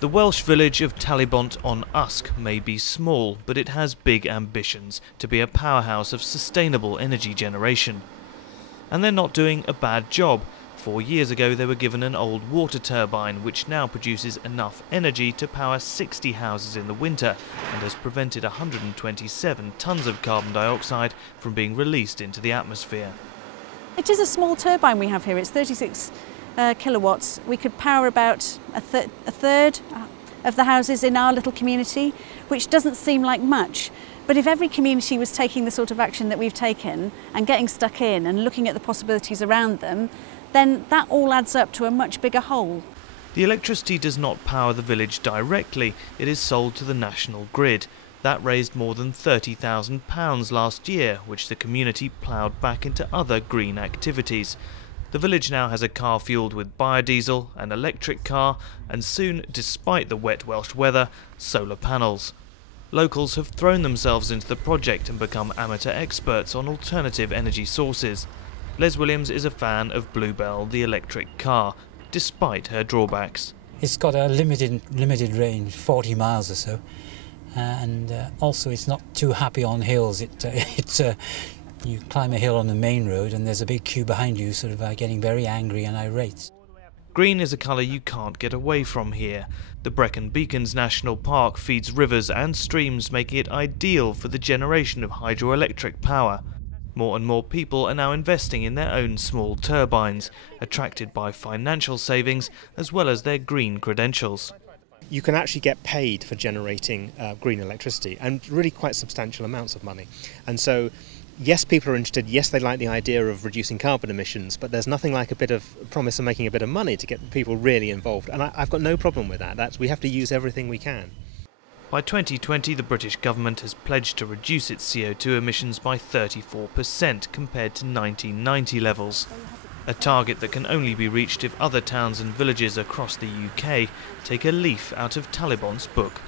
The Welsh village of Talybont-on-Usk may be small, but it has big ambitions to be a powerhouse of sustainable energy generation. And they're not doing a bad job. 4 years ago they were given an old water turbine which now produces enough energy to power 60 houses in the winter and has prevented 127 tonnes of carbon dioxide from being released into the atmosphere. It is a small turbine we have here. It's 36 kilowatts. We could power about a third of the houses in our little community, which doesn't seem like much. But if every community was taking the sort of action that we've taken and getting stuck in and looking at the possibilities around them, then that all adds up to a much bigger whole. The electricity does not power the village directly, it is sold to the national grid. That raised more than £30,000 last year, which the community ploughed back into other green activities. The village now has a car fuelled with biodiesel, an electric car, and soon, despite the wet Welsh weather, solar panels. Locals have thrown themselves into the project and become amateur experts on alternative energy sources. Les Williams is a fan of Bluebell, the electric car, despite her drawbacks. It's got a limited range, 40 miles or so, and also it's not too happy on hills. You climb a hill on the main road and there's a big queue behind you sort of getting very angry and irate. Green is a colour you can't get away from here. The Brecon Beacons National Park feeds rivers and streams, making it ideal for the generation of hydroelectric power. More and more people are now investing in their own small turbines, attracted by financial savings as well as their green credentials. You can actually get paid for generating green electricity, and really quite substantial amounts of money. And so, yes, people are interested, yes, they like the idea of reducing carbon emissions, but there's nothing like a bit of promise of making a bit of money to get people really involved. And I've got no problem with that. We have to use everything we can. By 2020, the British government has pledged to reduce its CO2 emissions by 34% compared to 1990 levels. A target that can only be reached if other towns and villages across the UK take a leaf out of Talybon's book.